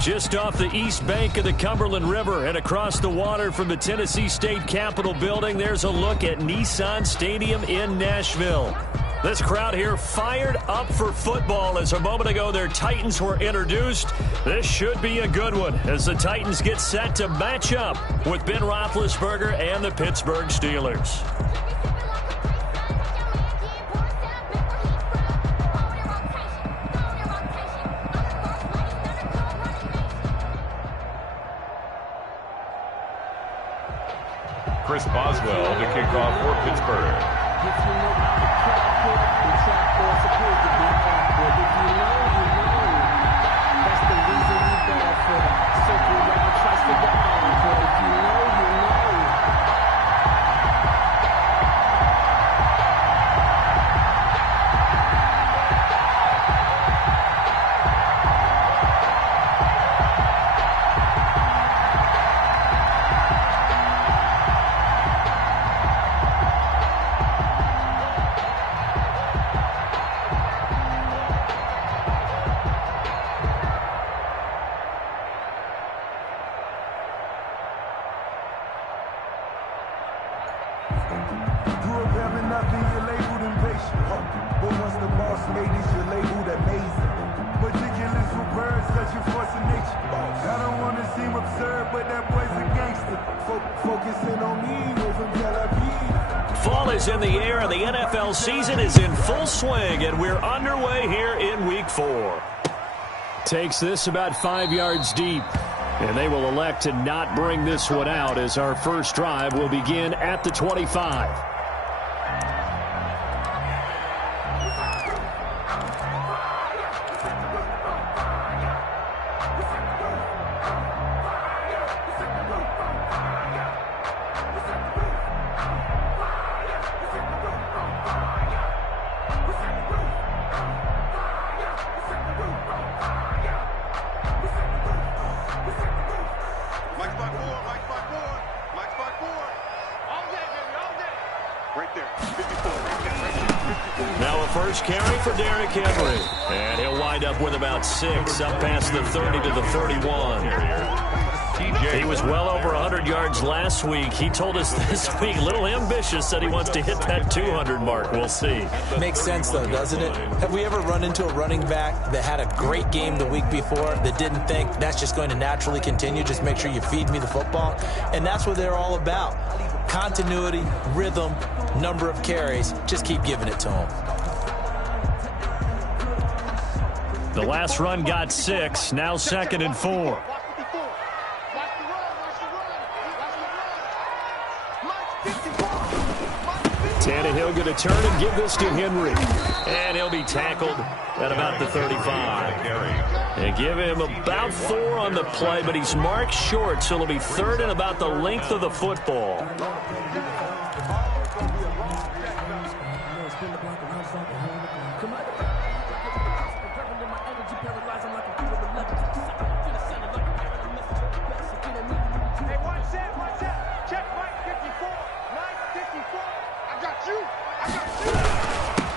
Just off the east bank of the Cumberland River and across the water from the Tennessee State Capitol building, there's a look at Nissan Stadium in Nashville. This crowd here fired up for football as a moment ago their Titans were introduced. This should be a good one as the Titans get set to match up with Ben Roethlisberger and the Pittsburgh Steelers. Chris Boswell to kick off for Pittsburgh. If you know how to crack it, the trap supposed to be awkward. If you know, that's the reason you bad for it. Circle around, trust the encore. If you know, you know. Fall is in the air and the NFL season is in full swing, and we're underway here in Week 4. Takes this about 5 yards deep, and they will elect to not bring this one out as our first drive will begin at the 25. Now a first carry for Derrick Henry. And he'll wind up with about 6 up past the 30 to the 31. He was well over 100 yards last week. He told us this week, a little ambitious, that he wants to hit that 200 mark. We'll see. Makes sense, though, doesn't it? Have we ever run into a running back that had a great game the week before that didn't think that's just going to naturally continue? Just make sure you feed me the football. And that's what they're all about. Continuity, rhythm, number of carries. Just keep giving it to them. The last run got 6. Now 2nd and 4. Tannehill going to turn and give this to Henry. And he'll be tackled at about the 35. And give him about 4 on the play, but he's marked short, so it'll be 3rd and about the length of the football.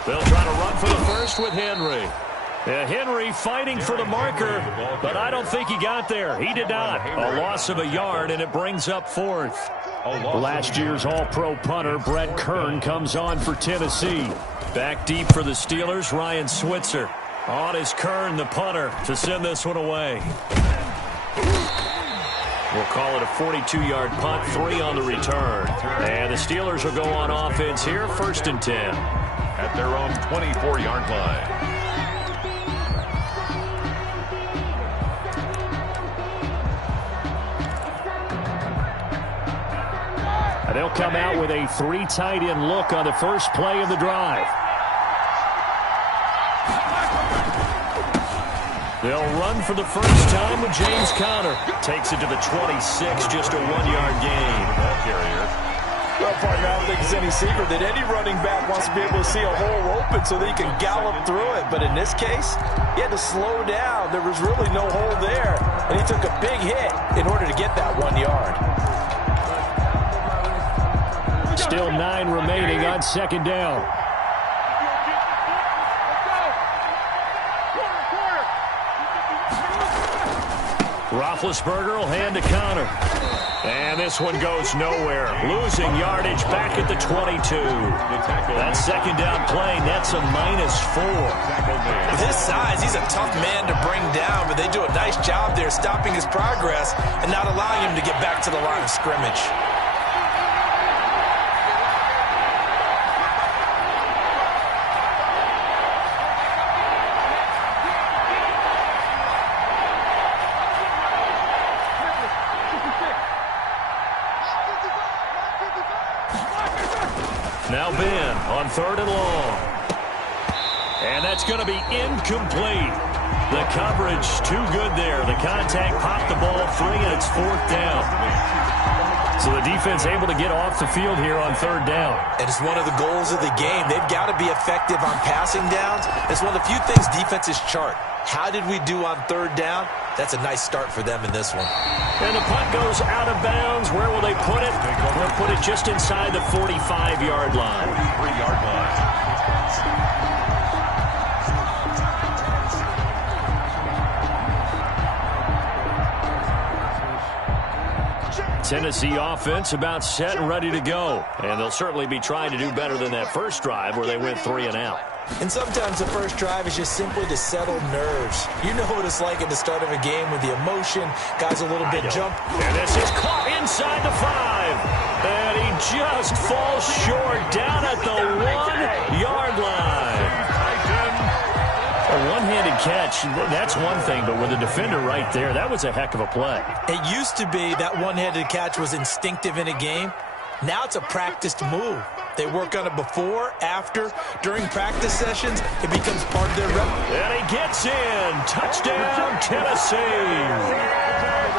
They'll try to run for the first with Henry. Henry fighting for the marker, but I don't think he got there. He did not. A loss of a yard, and it brings up 4th. Last year's All-Pro punter, Brett Kern, comes on for Tennessee. Back deep for the Steelers, Ryan Switzer. On is Kern, the punter, to send this one away. We'll call it a 42-yard punt, 3 on the return. And the Steelers will go on offense here, 1st and 10. At their own 24-yard line. And they'll come out with a 3 tight end look on the first play of the drive. They'll run for the first time with James Conner. Takes it to the 26, just a 1-yard gain. Ball carrier. Well, partner, I don't think it's any secret that any running back wants to be able to see a hole open so that he can gallop through it. But in this case, he had to slow down. There was really no hole there, and he took a big hit in order to get that 1 yard. 9 remaining on second down. Roethlisberger will hand to Connor. And this one goes nowhere. Losing yardage back at the 22. That second down play nets a -4. With his size, he's a tough man to bring down, but they do a nice job there stopping his progress and not allowing him to get back to the line of scrimmage. Now Ben on 3rd and long. And that's going to be incomplete. The coverage too good there. The contact popped the ball free, and it's 4th down. So the defense able to get off the field here on 3rd down. And it's one of the goals of the game. They've got to be effective on passing downs. It's one of the few things defenses chart. How did we do on 3rd down? That's a nice start for them in this one. And the punt goes out of bounds. Where will they put it? They'll put it just inside the 45-yard line. 43-yard line. Tennessee offense about set and ready to go. And they'll certainly be trying to do better than that first drive where they went 3 and out. And sometimes the first drive is just simply to settle nerves. You know what it's like at the start of a game with the emotion. Guys a little bit jump. And this is caught inside the 5. And he just falls short down at the 1-yard line. A one-handed catch, that's one thing, but with a defender right there, that was a heck of a play. It used to be that one-handed catch was instinctive in a game. Now it's a practiced move. They work on it before, after, during practice sessions. It becomes part of their rep. And he gets in. Touchdown, Tennessee.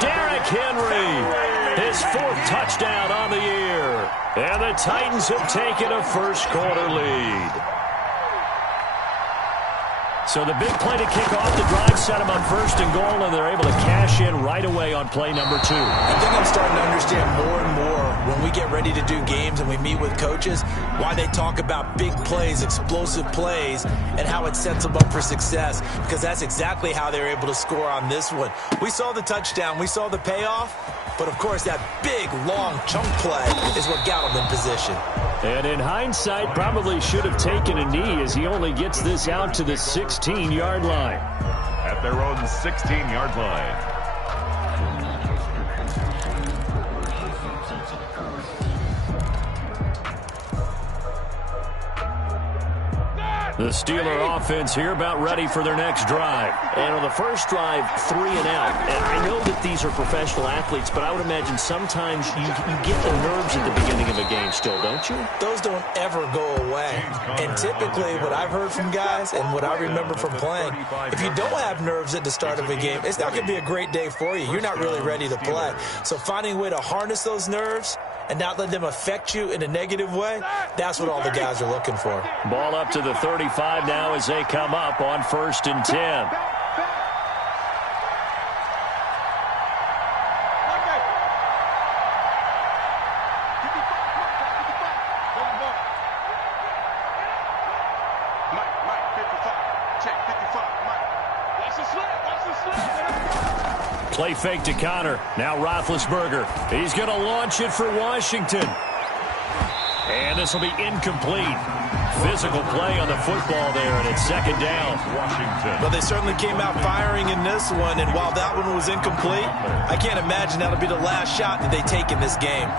Derrick Henry, his 4th touchdown on the year. And the Titans have taken a first-quarter lead. So the big play to kick off the drive set them on 1st and goal, and they're able to cash in right away on play number 2. I think I'm starting to understand more and more when we get ready to do games and we meet with coaches why they talk about big plays, explosive plays, and how it sets them up for success, because that's exactly how they're able to score on this one. We saw the touchdown. We saw the payoff. But, of course, that big, long chunk play is what got him in position. And in hindsight, probably should have taken a knee as he only gets this out to the 16-yard line. At their own 16-yard line. The Steeler offense here about ready for their next drive. And on the first drive, 3 and out. And I know that these are professional athletes, but I would imagine sometimes you get the nerves at the beginning of a game still, don't you? Those don't ever go away. And typically what I've heard from guys and what I remember from playing, if you don't have nerves at the start of a game, it's not going to be a great day for you. You're not really ready to play. So finding a way to harness those nerves and not let them affect you in a negative way, that's what all the guys are looking for. Ball up to the 35 now as they come up on 1st and 10. Play fake to Connor. Now Roethlisberger. He's going to launch it for Washington. And this will be incomplete. Physical play on the football there, and it's 2nd down. Washington. Well, they certainly came out firing in this one, and while that one was incomplete, I can't imagine that'll be the last shot that they take in this game.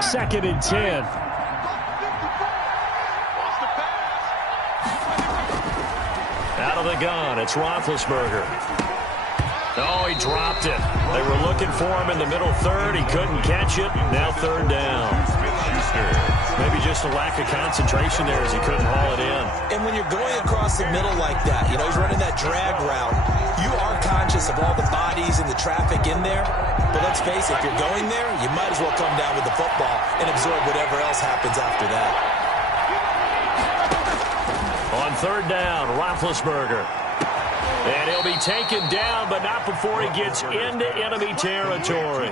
Second and 10. Out of the gun, it's Roethlisberger. Oh, he dropped it. They were looking for him in the middle 3rd. He couldn't catch it. Now 3rd down. Maybe just a lack of concentration there as he couldn't haul it in. And when you're going across the middle like that, you know, he's running that drag route, you are conscious of all the bodies and the traffic in there. But let's face it, if you're going there, you might as well come down with the football and absorb whatever else happens after that. on third down. Roethlisberger. And he'll be taken down, but not before he gets into enemy territory.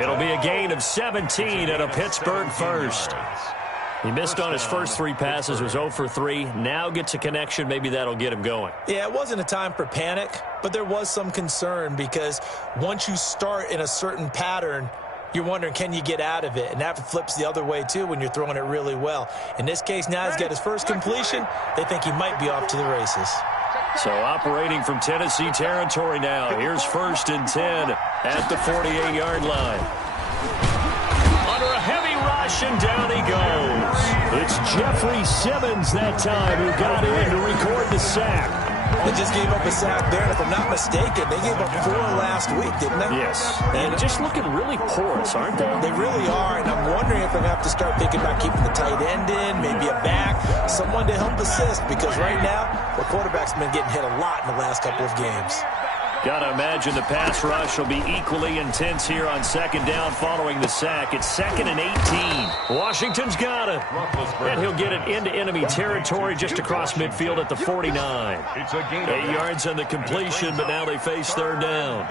It'll be a gain of 17 and a Pittsburgh first. He missed on his first 3 passes, was 0 for 3. Now gets a connection. Maybe that'll get him going. Yeah, it wasn't a time for panic, but there was some concern because once you start in a certain pattern, you're wondering, can you get out of it? And that flips the other way, too, when you're throwing it really well. In this case, now he's got his first completion. They think he might be off to the races. So operating from Tennessee territory now. Here's 1st and 10 at the 48-yard line. Under a heavy rush, and down he goes. It's Jeffrey Simmons that time who got in to record the sack. They just gave up a sack there, and if I'm not mistaken, they gave up 4 last week, didn't they? Yes. And just looking really porous, aren't they? They really are, and I'm wondering if they're going to have to start thinking about keeping the tight end in, maybe a back, someone to help assist, because right now, the quarterback's been getting hit a lot in the last couple of games. Got to imagine the pass rush will be equally intense here on 2nd down following the sack. It's 2nd and 18. Washington's got it. And he'll get it into enemy territory just across midfield at the 49. 8 yards on the completion, but now they face 3rd down.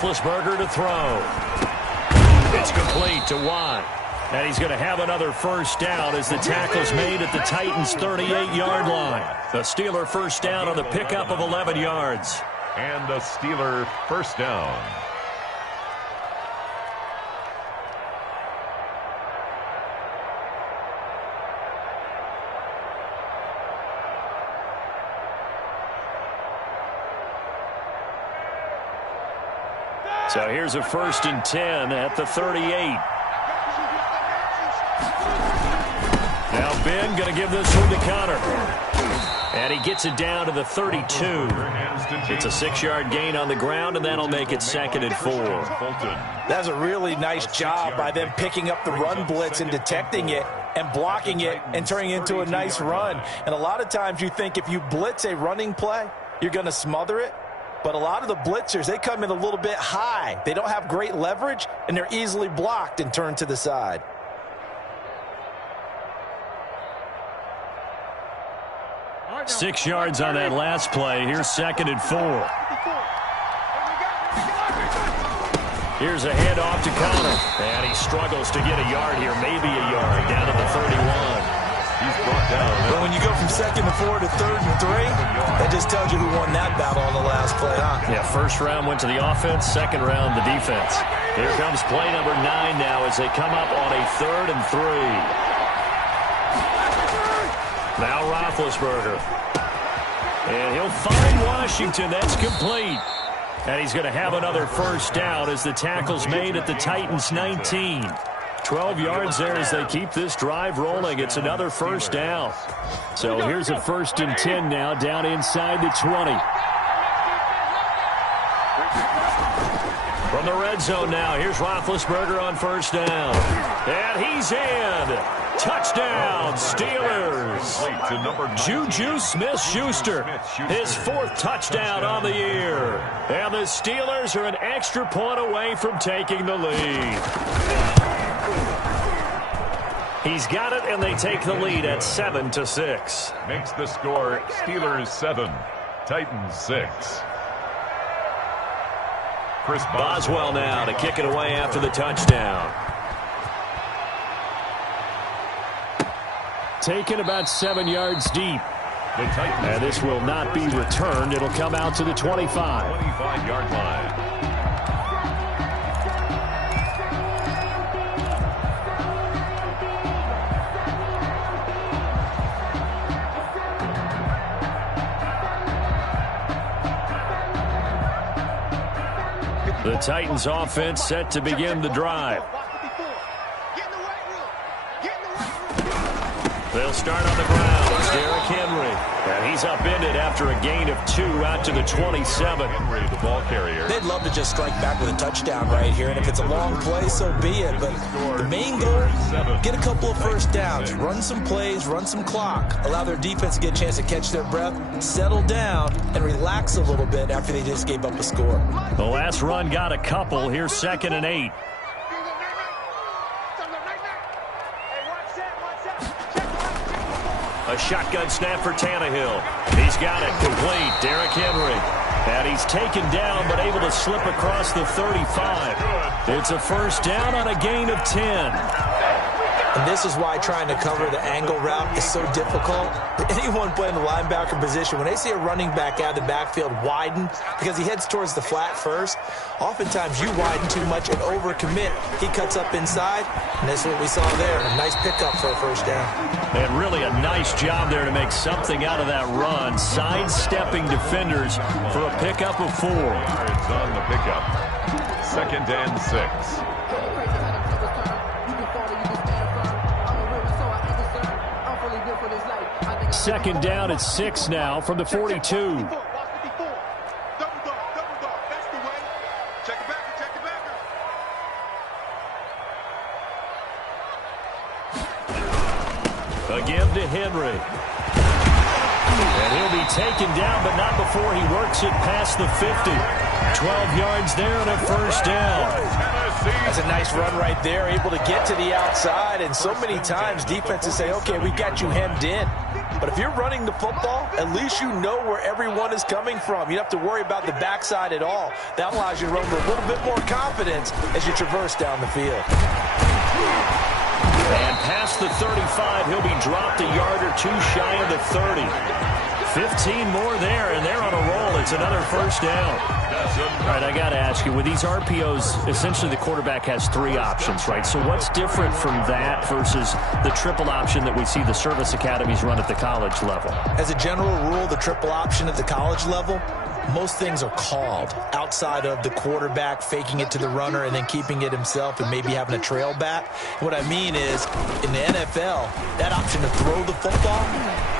Roethlisberger to throw. It's complete to Watt. And he's going to have another 1st down as the tackle's made at the Titans' 38-yard line. The Steeler 1st down on the pickup of 11 yards. And the Steeler 1st down. So here's a 1st and 10 at the 38. Now Ben going to give this one to Connor. And he gets it down to the 32. It's a 6-yard gain on the ground, and that'll make it 2nd and 4. That's a really nice job by them picking up the run blitz and detecting it and blocking it and turning it into a nice run. And a lot of times you think if you blitz a running play, you're going to smother it. But a lot of the blitzers, they come in a little bit high. They don't have great leverage, and they're easily blocked and turned to the side. Six yards on that last play. Here's 2nd and 4. Here's a handoff to Connor. And he struggles to get a yard here, maybe a yard, down to the 31. He's brought down. But when you go from 2nd and 4 to 3rd and 3, that just tells you who won that battle on the last play, huh? Yeah, 1st round went to the offense, 2nd round the defense. Here comes play number 9 now as they come up on a 3rd and 3. Now Roethlisberger. And he'll find Washington. That's complete. And he's going to have another 1st down as the tackle's made at the Titans' 19. 12 yards there as they keep this drive rolling. It's another 1st down. So here's a 1st and 10 now down inside the 20. From the red zone now, here's Roethlisberger on 1st down. And he's in. Touchdown, Steelers. Juju Smith-Schuster, his 4th touchdown on the year. And the Steelers are an extra point away from taking the lead. He's got it, and they take the lead at 7-6. Makes the score Steelers 7, Titans 6. Chris Boswell now to kick it away after the touchdown. Taken about 7 yards deep. And this will not be returned. It'll come out to the 25. 25-yard line. The Titans offense set to begin the drive. They'll start on the ground. Here's Derrick Henry. And he's upended after a gain of 2 out to the 27. Henry, the ball carrier. They'd love to just strike back with a touchdown right here, and if it's a long play, so be it. But the main goal, get a couple of first downs, run some plays, run some clock, allow their defense to get a chance to catch their breath, settle down, and relax a little bit after they just gave up a score. The last run got a couple. Here's 2nd and 8. A shotgun snap for Tannehill. He's got it complete. Derrick Henry. And he's taken down but able to slip across the 35. It's a first down on a gain of 10. And this is why trying to cover the angle route is so difficult. Anyone playing the linebacker position, when they see a running back out of the backfield widen because he heads towards the flat first, oftentimes you widen too much and overcommit. He cuts up inside, and that's what we saw there. A nice pickup for a first down. And really a nice job there to make something out of that run, sidestepping defenders for a pickup of 4. Yards on the pickup. 2nd and 6. Second down at 6 now from the 42. Again to Henry. And he'll be taken down, but not before he works it past the 50. 12 yards there and a first down. That's a nice run right there, able to get to the outside. And so many times defenses say, okay, we got you hemmed in. But if you're running the football, at least you know where everyone is coming from. You don't have to worry about the backside at all. That allows you to run with a little bit more confidence as you traverse down the field. And past the 35, he'll be dropped a yard or 2 shy of the 30. 15 more there, and they're on a roll. It's another first down. All right, I got to ask you, with these RPOs, essentially the quarterback has 3 options, right? So what's different from that versus the triple option that we see the service academies run at the college level? As a general rule, the triple option at the college level, most things are called outside of the quarterback faking it to the runner and then keeping it himself and maybe having a trail back. What I mean is, in the NFL, that option to throw the football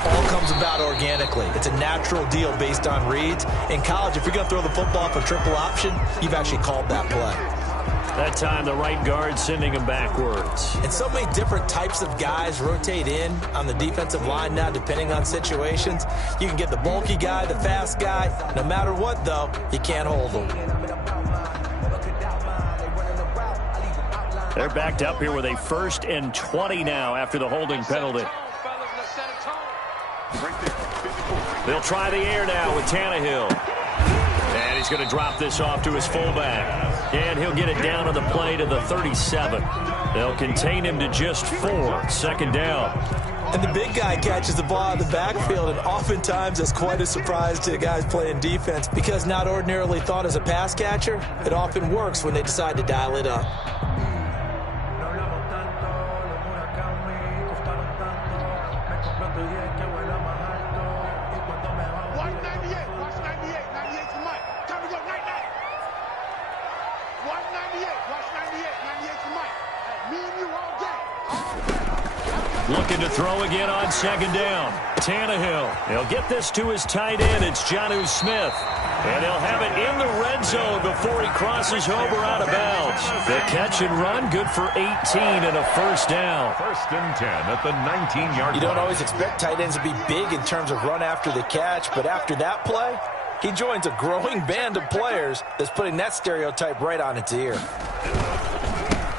all comes about organically. It's a natural deal based on reads. In college, if you're going to throw the football for triple option, you've actually called that play. That time, the right guard sending him backwards. And so many different types of guys rotate in on the defensive line now, depending on situations. You can get the bulky guy, the fast guy. No matter what, though, you can't hold them. They're backed up here with a 1st and 20 now after the holding penalty. They'll try the air now with Tannehill. And he's going to drop this off to his fullback. And he'll get it down on the play to the 37. They'll contain him to just 4. 2nd down. And the big guy catches the ball out of the backfield, and oftentimes it's quite a surprise to the guys playing defense because not ordinarily thought as a pass catcher, it often works when they decide to dial it up. Looking to throw again on 2nd down. Tannehill. He'll get this to his tight end. It's Jonnu Smith. And he'll have it in the red zone before he crosses over out of bounds. The catch and run, good for 18 and a first down. 1st and 10 at the 19-yard line. You don't always expect tight ends to be big in terms of run after the catch, but after that play, he joins a growing band of players that's putting that stereotype right on its ear.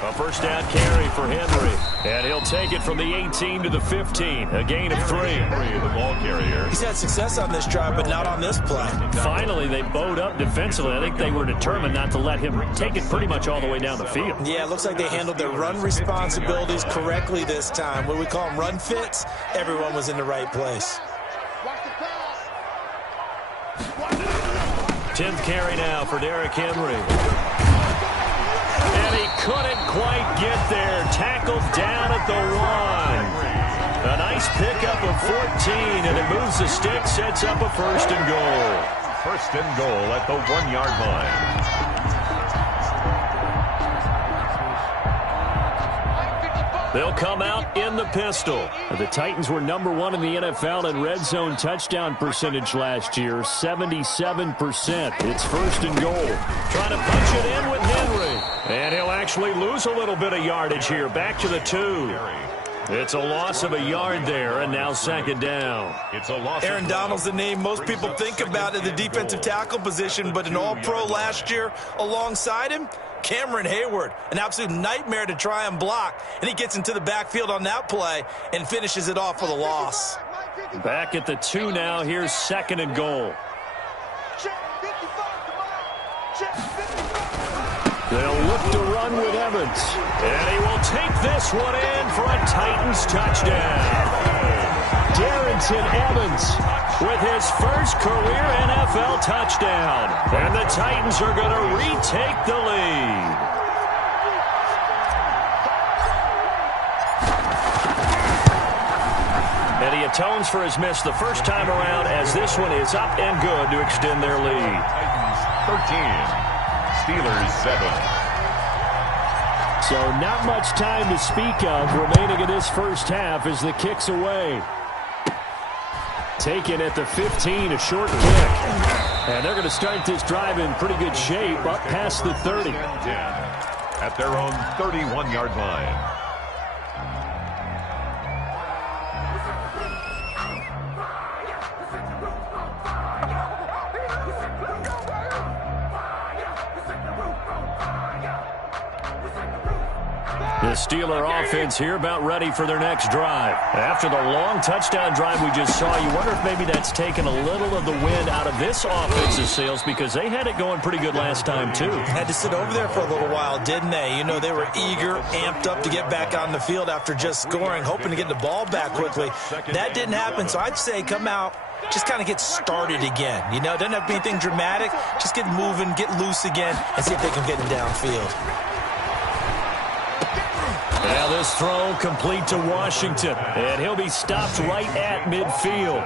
A first down carry for Henry. And he'll take it from the 18 to the 15. A gain of 3. The ball carrier. He's had success on this drive, but not on this play. Finally, they bowed up defensively. I think they were determined not to let him take it pretty much all the way down the field. Yeah, it looks like they handled their run responsibilities correctly this time. What we call them run fits, everyone was in the right place. 10th carry now for Derrick Henry. And he couldn't quite get there. Tackled down at the 1. A nice pickup of 14, and it moves the stick, sets up a 1st and goal. 1st and goal at the 1-yard line. They'll come out in the pistol. The Titans were number 1 in the NFL in red zone touchdown percentage last year, 77%. It's first and goal. Trying to punch it in with Henry. And he'll actually lose a little bit of yardage here. Back to the 2. It's a loss of a yard there, and now second down. It's a loss. Aaron Donald's the name most people think about at the defensive tackle position, but an all-pro last year alongside him, Cameron Hayward, an absolute nightmare to try and block. And he gets into the backfield on that play and finishes it off with a loss. Back at the 2 now. Here's second and goal. They'll look to run with Evans. And he will take this one in for a Titans touchdown. Darrington Evans with his first career NFL touchdown. And the Titans are going to retake the lead. And he atones for his miss the first time around, as this one is up and good to extend their lead. Titans 13. Steelers 7. So not much time to speak of remaining in this first half as the kick's away. Taken at the 15, a short kick. And they're going to start this drive in pretty good shape up past the 30. At their own 31-yard line. The Steeler offense here about ready for their next drive. After the long touchdown drive we just saw, you wonder if maybe that's taken a little of the wind out of this offense's sails, because they had it going pretty good last time too. Had to sit over there for a little while, didn't they? You know, they were eager, amped up to get back on the field after just scoring, hoping to get the ball back quickly. That didn't happen, so I'd say come out, just kind of get started again. You know, it doesn't have to be anything dramatic. Just get moving, get loose again, and see if they can get it downfield. Now this throw complete to Washington, and he'll be stopped right at midfield.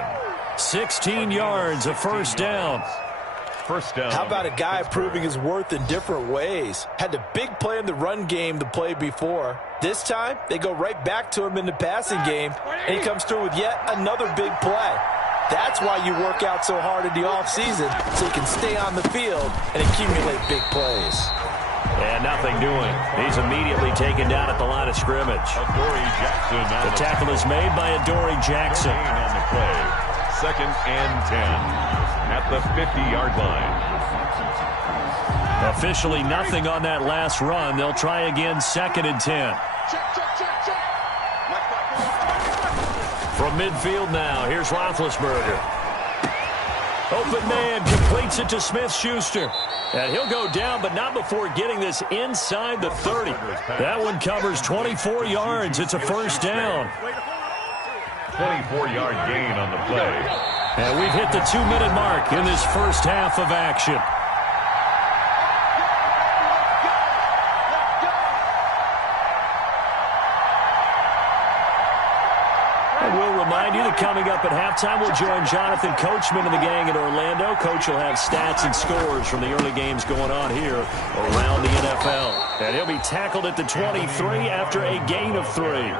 16 yards, a first down. First down. How about a guy proving his worth in different ways? Had the big play in the run game to play before. This time, they go right back to him in the passing game, and he comes through with yet another big play. That's why you work out so hard in the offseason, so you can stay on the field and accumulate big plays. And nothing doing. He's immediately taken down at the line of scrimmage. The tackle is made by Adoree Jackson. On the play. Second and 10 at the 50-yard line. Officially nothing on that last run. They'll try again, second and 10. From midfield now, here's Roethlisberger. Open man completes it to Smith-Schuster. And he'll go down, but not before getting this inside the 30. That one covers 24 yards. It's a first down. 24-yard gain on the play. And we've hit the 2-minute mark in this first half of action. Remind you that coming up at halftime, we'll join Jonathan Coachman and the gang in Orlando. Coach will have stats and scores from the early games going on here around the NFL. And he'll be tackled at the 23 after a gain of 3.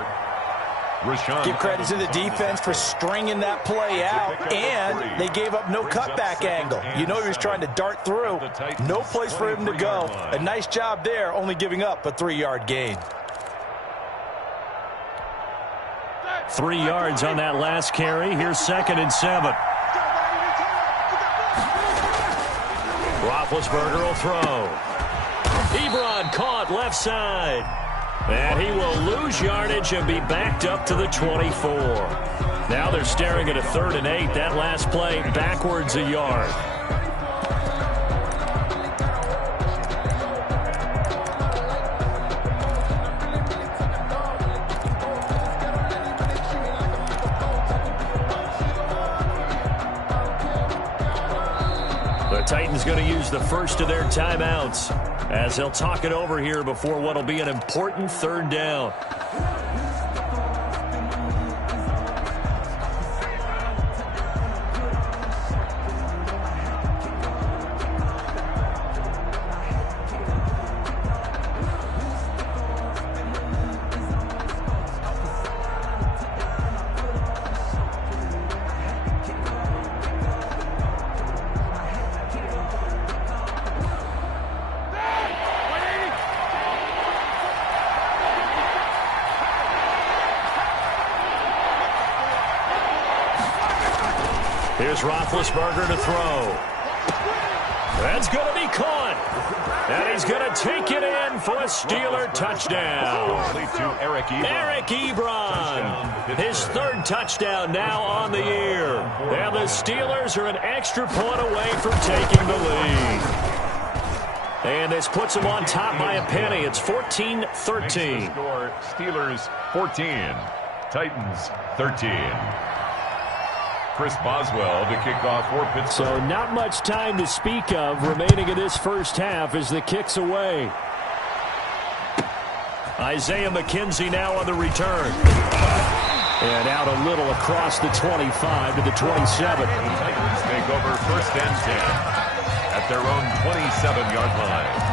Give credit to the defense for stringing that play out, and they gave up no cutback angle. You know he was trying to dart through. No place for him to go. A nice job there, only giving up a 3-yard gain. 3 yards on that last carry. Here's second and 7. Roethlisberger will throw. Ebron caught left side. And he will lose yardage and be backed up to the 24. Now they're staring at a 3rd and 8. That last play backwards a yard. Titans going to use the first of their timeouts as they'll talk it over here before what will be an important 3rd down. Here's Roethlisberger to throw. That's going to be caught. And he's going to take it in for a Steeler touchdown. To Eric Ebron. Eric Ebron, his third touchdown now on the year. And the Steelers are an extra point away from taking the lead. And this puts them on top by a penny. It's 14-13. Score, Steelers 14, Titans 13. Chris Boswell to kick off for Pittsburgh. So not much time to speak of remaining in this first half as the kick's away. Isaiah McKenzie now on the return. And out a little across the 25 to the 27. Titans take over 1st and 10 at their own 27-yard line.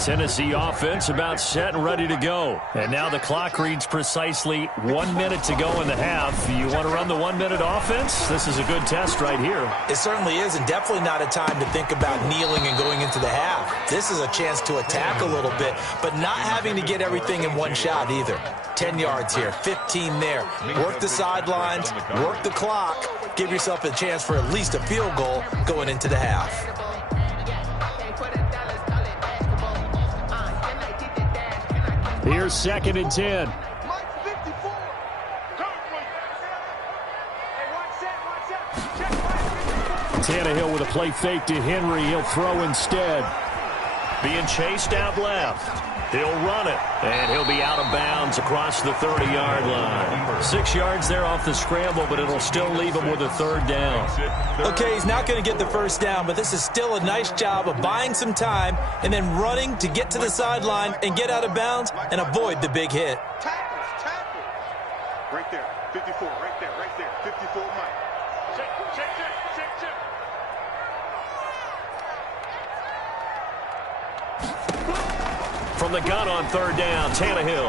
Tennessee offense about set and ready to go. And now the clock reads precisely 1 minute to go in the half. You want to run the 1 minute offense? This is a good test right here. It certainly is, and definitely not a time to think about kneeling and going into the half. This is a chance to attack a little bit, but not having to get everything in one shot either. 10 yards here, 15 there. Work the sidelines, work the clock, give yourself a chance for at least a field goal going into the half. Here's 2nd and 10. Tannehill with a play fake to Henry. He'll throw instead. Being chased out left. He'll run it, and he'll be out of bounds across the 30-yard line. 6 yards there off the scramble, but it'll still leave him with a 3rd down. Okay, he's not going to get the 1st down, but this is still a nice job of buying some time and then running to get to the sideline and get out of bounds and avoid the big hit. Tackle. Right there, 54, right there, 54, Mike. Check. From the gun on 3rd down, Tannehill.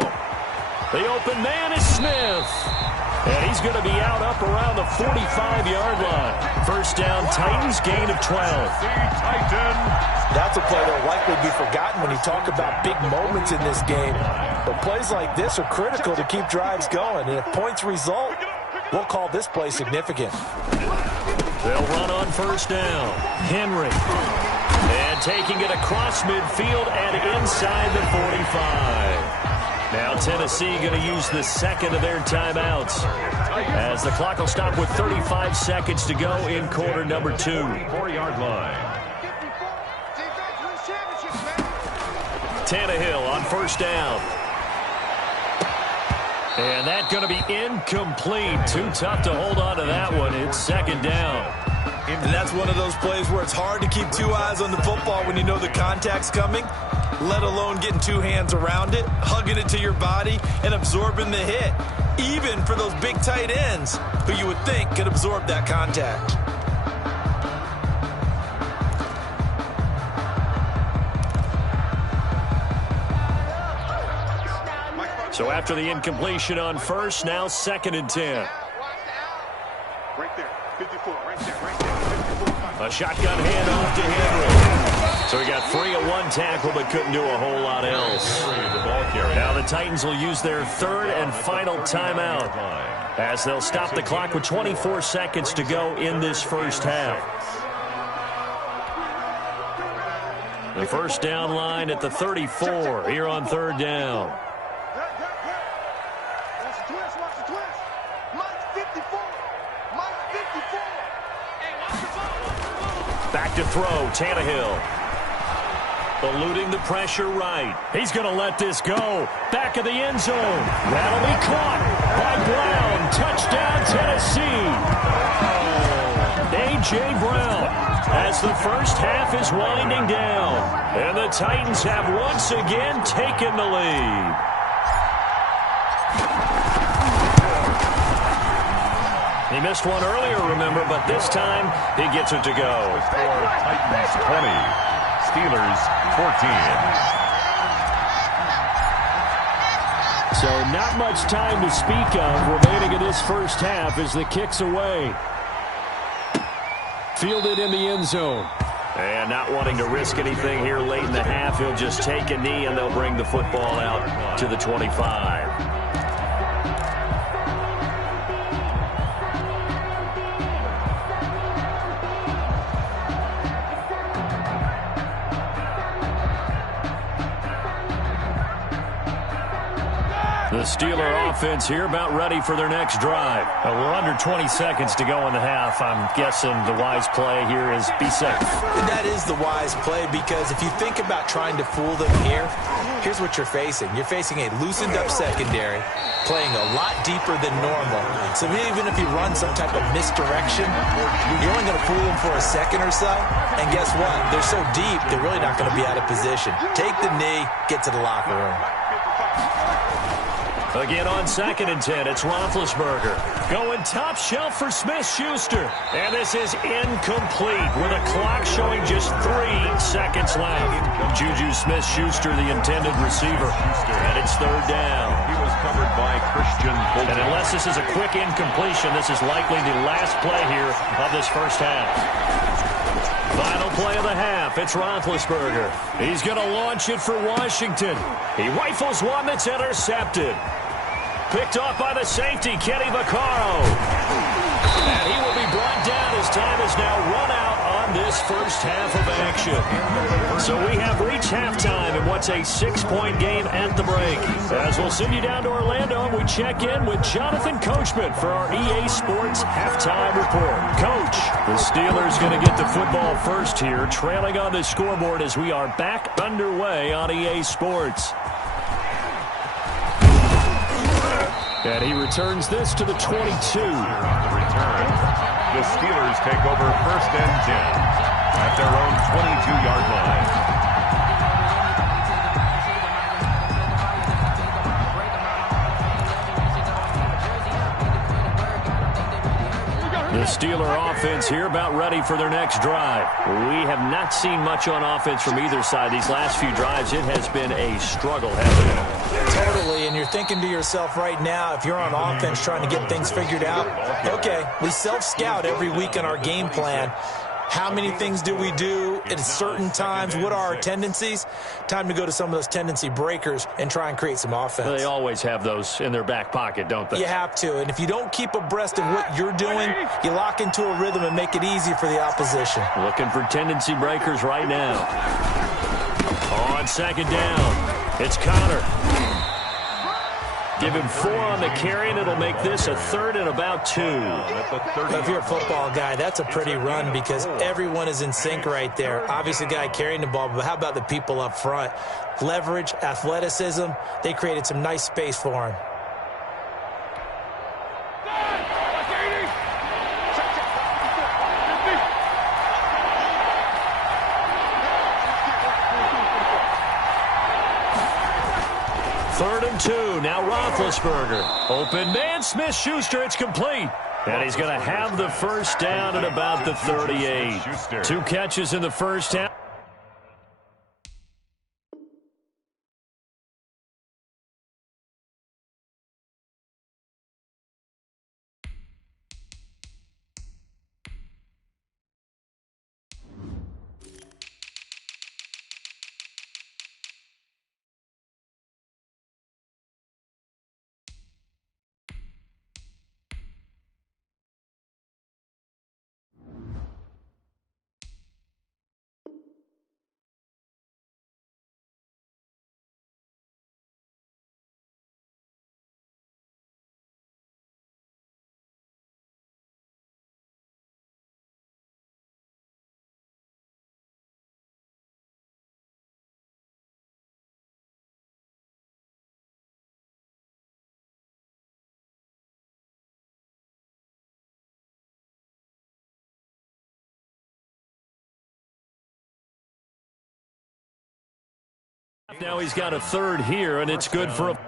The open man is Smith. And he's going to be out up around the 45-yard line. 1st down, Titans, gain of 12. That's a play that will likely be forgotten when you talk about big moments in this game. But plays like this are critical to keep drives going. And if points result, we'll call this play significant. They'll run on 1st down. Henry. And taking it across midfield and inside the 45. Now Tennessee going to use the 2nd of their timeouts as the clock will stop with 35 seconds to go in quarter number 2. 4-yard line. Tannehill on 1st down. And that's going to be incomplete. Too tough to hold on to that one. It's 2nd down. And that's one of those plays where it's hard to keep 2 eyes on the football when you know the contact's coming, let alone getting 2 hands around it, hugging it to your body, and absorbing the hit, even for those big tight ends who you would think could absorb that contact. So after the incompletion on 1st, now 2nd and 10. Right there, 54, right there. A shotgun handoff to Henry. So he got 3 of 1 tackle, but couldn't do a whole lot else. Now the Titans will use their 3rd and final timeout as they'll stop the clock with 24 seconds to go in this first half. The 1st down line at the 34 here on 3rd down. Back to throw, Tannehill. Eluding the pressure right. He's going to let this go. Back of the end zone. That'll be caught by Brown. Touchdown, Tennessee. A.J. Brown as the first half is winding down. And the Titans have once again taken the lead. He missed one earlier, remember, but this time he gets it to go. Titans 20, Steelers 14. So not much time to speak of remaining in this first half as the kick's away. Fielded in the end zone. And not wanting to risk anything here late in the half, he'll just take a knee and they'll bring the football out to the 25. The Steeler offense here about ready for their next drive. We're under 20 seconds to go in the half. I'm guessing the wise play here is be safe. That is the wise play because if you think about trying to fool them here, here's what you're facing. You're facing a loosened up secondary, playing a lot deeper than normal. So even if you run some type of misdirection, you're only going to fool them for a second or so. And guess what? They're so deep, they're really not going to be out of position. Take the knee, get to the locker room. Again on 2nd and 10, it's Roethlisberger. Going top shelf for Smith-Schuster. And this is incomplete with a clock showing just 3 seconds left. Juju Smith-Schuster, the intended receiver. And it's 3rd down. He was covered by Christian Fulton. And unless this is a quick incompletion, this is likely the last play here of this first half. Final play of the half, it's Roethlisberger. He's going to launch it for Washington. He rifles one that's intercepted. Picked off by the safety, Kenny Vaccaro. And he will be brought down as time is now run out on this first half of action. So we have reached halftime in what's a 6-point game at the break. As we'll send you down to Orlando, we check in with Jonathan Coachman for our EA Sports Halftime Report. Coach, the Steelers going to get the football first here, trailing on the scoreboard as we are back underway on EA Sports. And he returns this to the 22. On the return, the Steelers take over 1st and 10 at their own 22-yard line. The Steeler offense here about ready for their next drive. We have not seen much on offense from either side. These last few drives, it has been a struggle, hasn't it? Totally, and you're thinking to yourself right now, if you're on offense trying to get things figured out, okay, we self-scout every week in our game plan. How many things do we do at certain times? What are our tendencies? Time to go to some of those tendency breakers and try and create some offense. They always have those in their back pocket, don't they? You have to, and if you don't keep abreast of what you're doing, you lock into a rhythm and make it easy for the opposition. Looking for tendency breakers right now. On 2nd down, it's Connor. Give him 4 on the carry, and it'll make this a 3rd and about 2. If you're a football guy, that's a pretty run because everyone is in sync right there. Obviously, the guy carrying the ball, but how about the people up front? Leverage, athleticism, they created some nice space for him. Third and 2. Now Roethlisberger. Open man, Smith-Schuster. It's complete. And he's going to have the first down at about the 38. 2 catches in the first half. Now he's got a 3rd here, and it's good for a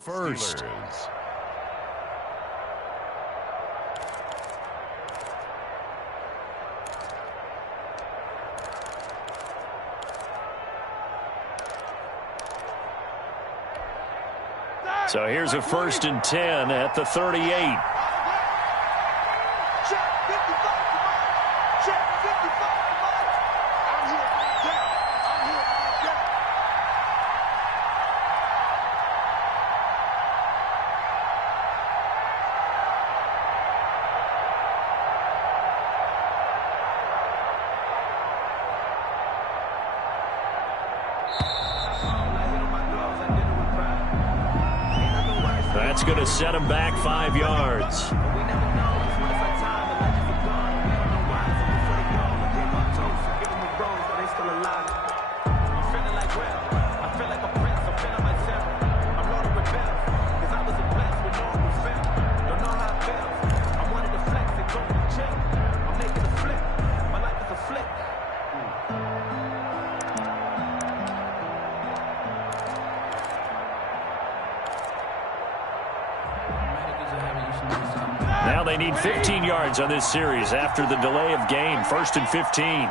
First. Steelers. So here's a 1st and 10 at the 38. That's going to set him back 5 yards. Now they need 15 yards on this series after the delay of game. 1st and 15.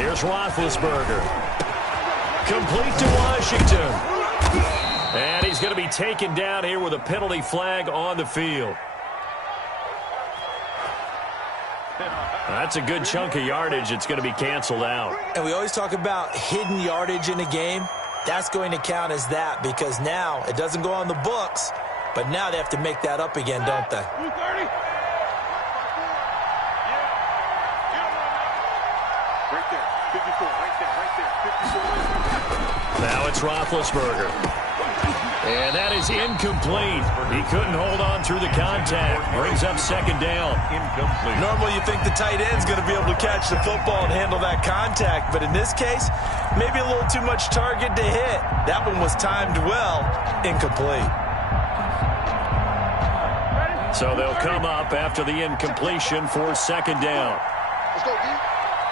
Here's Roethlisberger. Complete to Washington. And he's going to be taken down here with a penalty flag on the field. That's a good chunk of yardage. It's going to be canceled out. And we always talk about hidden yardage in a game. That's going to count as that because now it doesn't go on the books, but now they have to make that up again, don't they? Right there, 54, right there, 54. Now it's Roethlisberger. And that is incomplete. He couldn't hold on through the contact. Brings up 2nd down. Incomplete. Normally you think the tight end's going to be able to catch the football and handle that contact, but in this case, maybe a little too much target to hit. That one was timed well. Incomplete. So they'll come up after the incompletion for 2nd down. Let's go, D.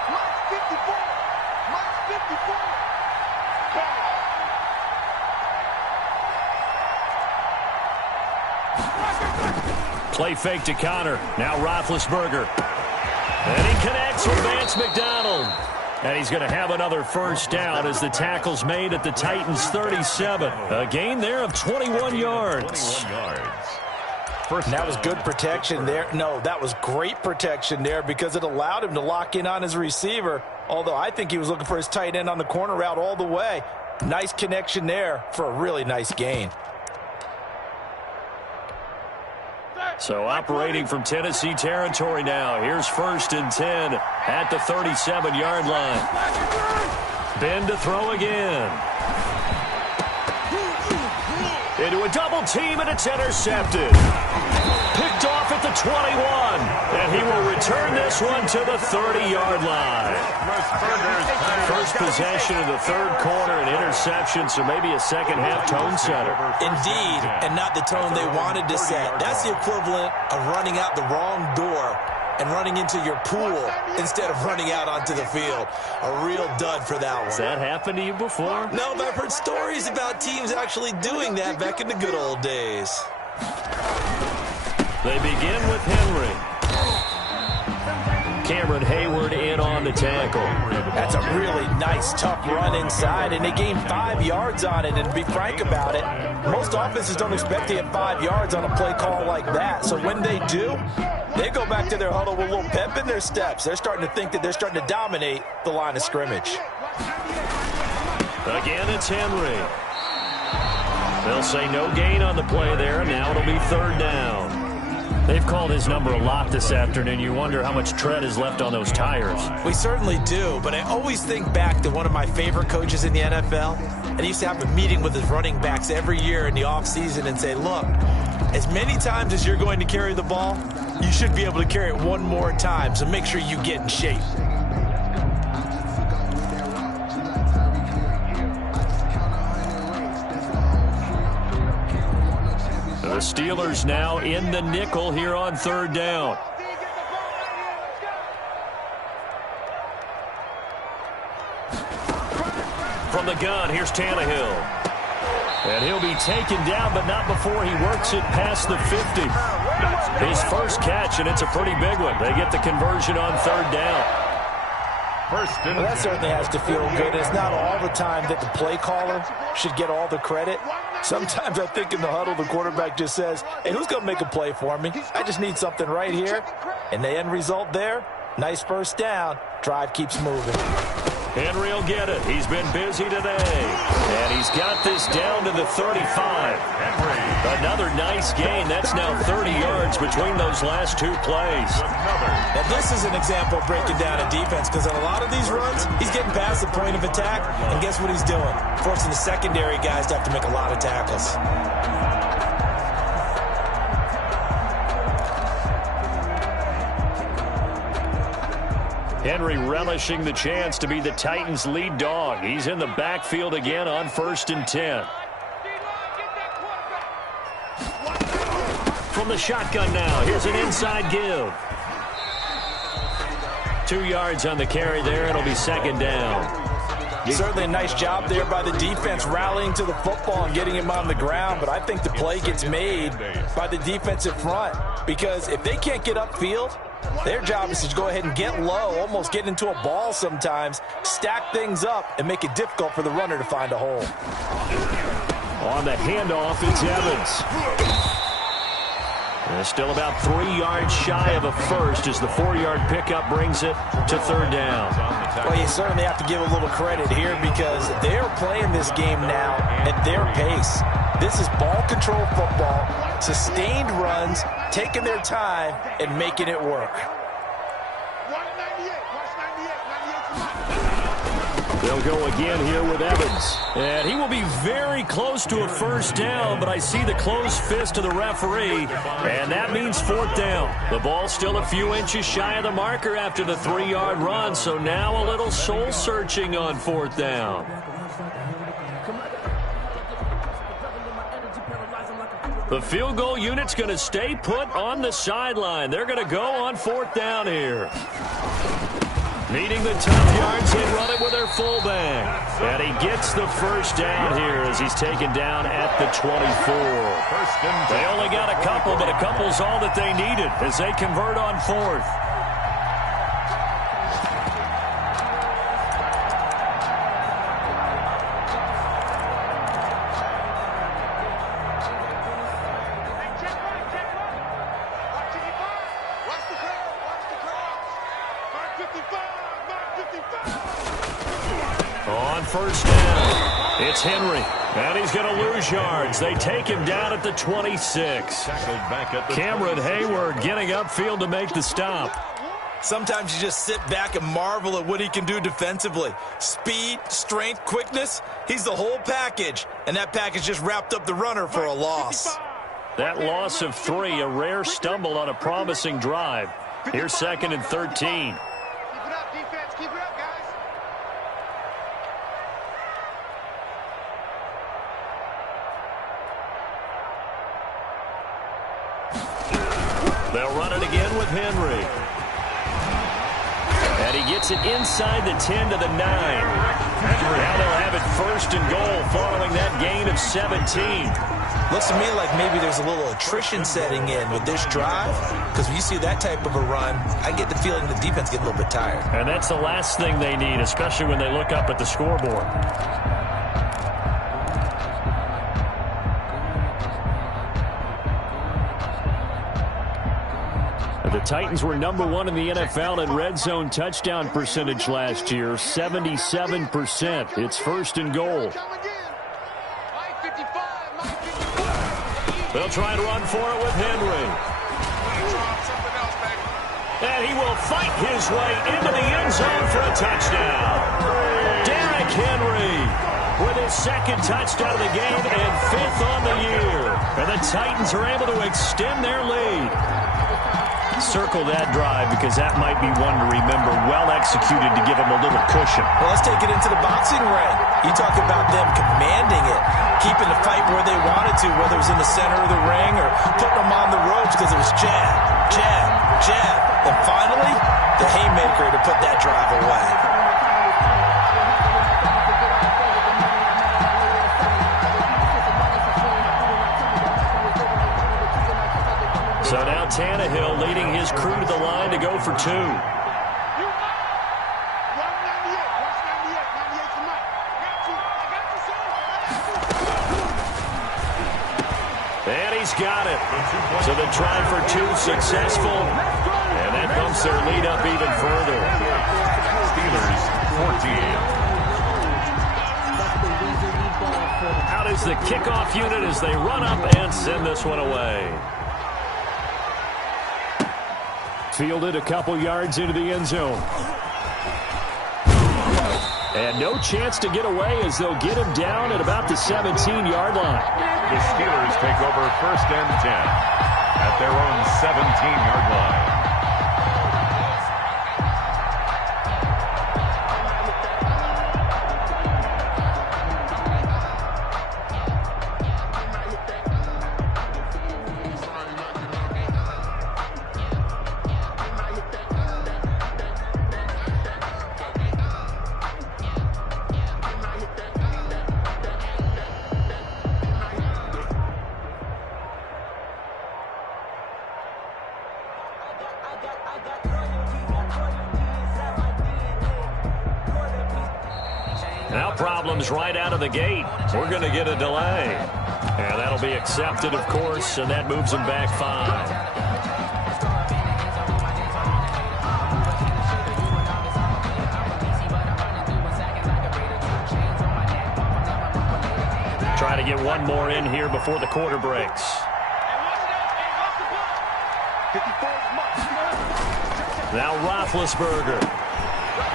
Mike 54. Mike 54. Play fake to Connor. Now Roethlisberger. And he connects with Vance McDonald. And he's going to have another 1st down as the tackle's made at the Titans' 37. A gain there of 21 yards. 21 yards. And that was good protection there. No, that was great protection there because it allowed him to lock in on his receiver, although I think he was looking for his tight end on the corner route all the way. Nice connection there for a really nice gain. So operating from Tennessee territory now. Here's 1st and 10 at the 37-yard line. Ben to throw again. Into a double team, and it's intercepted. Picked off at the 21. And he will return this one to the 30-yard line. First possession of the 3rd quarter, an interception, so maybe a second-half tone setter. Indeed, and not the tone they wanted to set. That's the equivalent of running out the wrong door and running into your pool instead of running out onto the field. A real dud for that one. Has that happened to you before? No, but I've heard stories about teams actually doing that back in the good old days. They begin with Henry. Cameron Hayward in on the tackle. That's a really nice, tough run inside, and they gained 5 yards on it. And to be frank about it, most offenses don't expect to get 5 yards on a play call like that. So when they do, they go back to their huddle with a little pep in their steps. They're starting to think that they're starting to dominate the line of scrimmage. Again, it's Henry. They'll say no gain on the play there, and now it'll be 3rd down. They've called his number a lot this afternoon. You wonder how much tread is left on those tires. We certainly do, but I always think back to one of my favorite coaches in the NFL, and he used to have a meeting with his running backs every year in the offseason and say, look, as many times as you're going to carry the ball, you should be able to carry it one more time, so make sure you get in shape. The Steelers now in the nickel here on 3rd down. From the gun, here's Tannehill. And he'll be taken down, but not before he works it past the 50. His first catch, and it's a pretty big one. They get the conversion on third down. Well, that certainly has to feel good. It's not all the time that the play caller should get all the credit. Sometimes I think in the huddle, the quarterback just says, hey, who's going to make a play for me? I just need something right here. And the end result there, nice first down. Drive keeps moving. Henry will get it. He's been busy today. And he's got this down to the 35. Another nice gain. That's now 30 yards between those last two plays. Now, this is an example of breaking down a defense, because on a lot of these runs, he's getting past the point of attack, and guess what he's doing? Forcing the secondary guys to have to make a lot of tackles. Henry relishing the chance to be the Titans' lead dog. He's in the backfield again on 1st and 10. From the shotgun now, here's an inside give. 2 yards on the carry there. It'll be second down. Certainly a nice job there by the defense rallying to the football and getting him on the ground, but I think the play gets made by the defensive front, because if they can't get upfield, their job is to go ahead and get low, almost get into a ball sometimes, stack things up, and make it difficult for the runner to find a hole. On the handoff, it's Evans. They're still about 3 yards shy of a first as the 4-yard pickup brings it to third down. Well, you certainly have to give a little credit here, because they're playing this game now at their pace. This is ball control football, sustained runs, taking their time, and making it work. They'll go again here with Evans. And he will be very close to a first down, but I see the closed fist of the referee, and that means fourth down. The ball's still a few inches shy of the marker after the 3-yard run, so now a little soul-searching on fourth down. The field goal unit's going to stay put on the sideline. They're going to go on fourth down here. Needing the tough yards, they run it with their fullback. And he gets the first down here as he's taken down at the 24. They only got a couple, but a couple's all that they needed as they convert on fourth. On first down, it's Henry, and he's going to lose yards. They take him down at the 26. Cameron Hayward getting upfield to make the stop. Sometimes you just sit back and marvel at what he can do defensively. Speed, strength, quickness, he's the whole package, and that package just wrapped up the runner for a loss. That loss of 3, a rare stumble on a promising drive. Here's 2nd and 13. They'll run it again with Henry. And he gets it inside the 10 to the 9. Now they'll have it 1st and goal following that gain of 17. Looks to me like maybe there's a little attrition setting in with this drive, because when you see that type of a run, I get the feeling the defense gets a little bit tired. And that's the last thing they need, especially when they look up at the scoreboard. The Titans were #1 in the NFL in red zone touchdown percentage last year, 77%. It's 1st and goal. They'll try and run for it with Henry. And he will fight his way into the end zone for a touchdown. Derrick Henry with his 2nd touchdown of the game and 5th on the year. And the Titans are able to extend their lead. Circle that drive, because that might be one to remember. Well executed to give them a little cushion. Well, let's take it into the boxing ring. You talk about them commanding it, keeping the fight where they wanted to, whether it was in the center of the ring or putting them on the ropes, because it was jab, jab, jab. And finally, the haymaker to put that drive away. So now Tannehill leading his crew to the line to go for 2. And he's got it. So the try for 2 successful. And that bumps their lead up even further. Steelers 14. Out is the kickoff unit as they run up and send this one away. Fielded a couple yards into the end zone. And no chance to get away as they'll get him down at about the 17-yard line. The Steelers take over 1st and 10 at their own 17-yard line. Now problems right out of the gate. We're going to get a delay. And that'll be accepted, of course, and that moves them back 5. Try to get one more in here before the quarter breaks. Now Roethlisberger.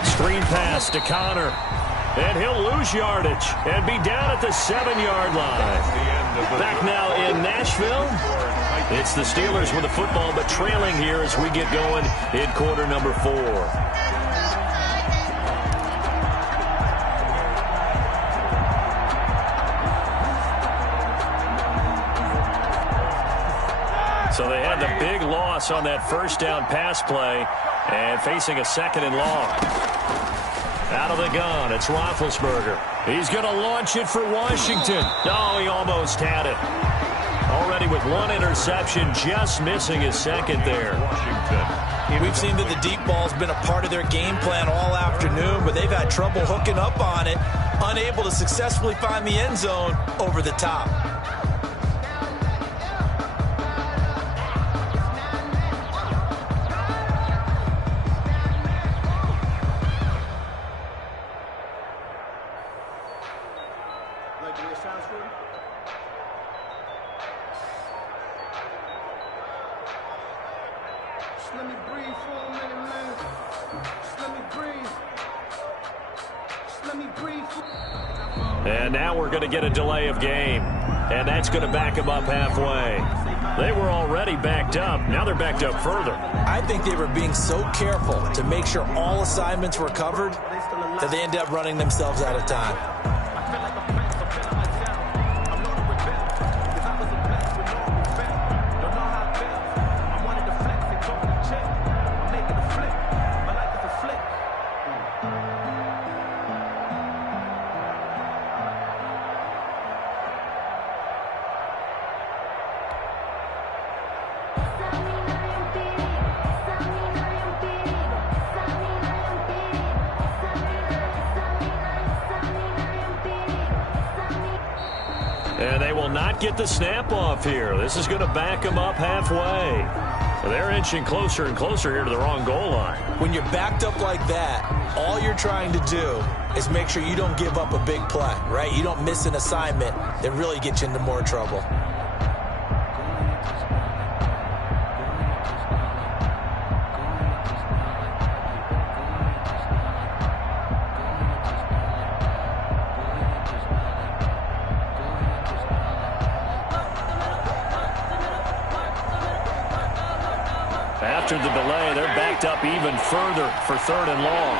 Screen pass to Connor. And he'll lose yardage and be down at the 7-yard line. Back now in Nashville. It's the Steelers with the football, but trailing here as we get going in quarter number 4. So they had the big loss on that first down pass play and facing a 2nd and long. Out of the gun, it's Roethlisberger. He's going to launch it for Washington. Oh, he almost had it. Already with 1 interception, just missing his 2nd there. Washington. We've seen that the deep ball's been a part of their game plan all afternoon, but they've had trouble hooking up on it, unable to successfully find the end zone over the top. Let me breathe for a minute, man. Just let me breathe. Just let me breathe. And now we're going to get a delay of game. And that's going to back them up halfway. They were already backed up. Now they're backed up further. I think they were being so careful to make sure all assignments were covered that they ended up running themselves out of time. And they will not get the snap off here. This is going to back them up halfway. So they're inching closer and closer here to the wrong goal line. When you're backed up like that, all you're trying to do is make sure you don't give up a big play, right? You don't miss an assignment that really gets you into more trouble. After the delay, they're backed up even further for 3rd and long.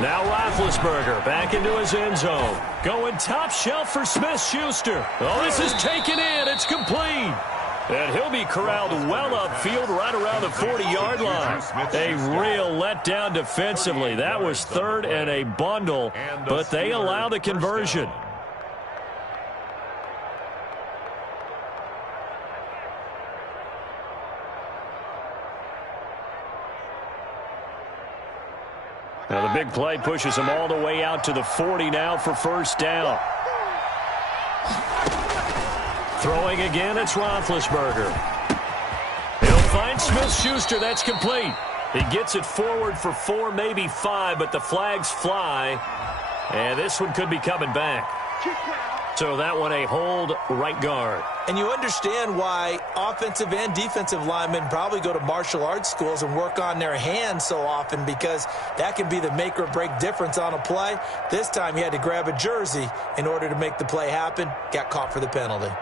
Now Roethlisberger back into his end zone. Going top shelf for Smith-Schuster. Oh, this is taken in. It's complete. And he'll be corralled well upfield right around the 40-yard line. A real letdown defensively. That was 3rd and a bundle, but they allow the conversion. Now the big play pushes him all the way out to the 40 now for first down. Throwing again, it's Roethlisberger. He'll find Smith-Schuster. That's complete. He gets it forward for 4, maybe 5, but the flags fly. And this one could be coming back. So that one a hold, right guard. And you understand why offensive and defensive linemen probably go to martial arts schools and work on their hands so often, because that can be the make or break difference on a play. This time he had to grab a jersey in order to make the play happen. Got caught for the penalty.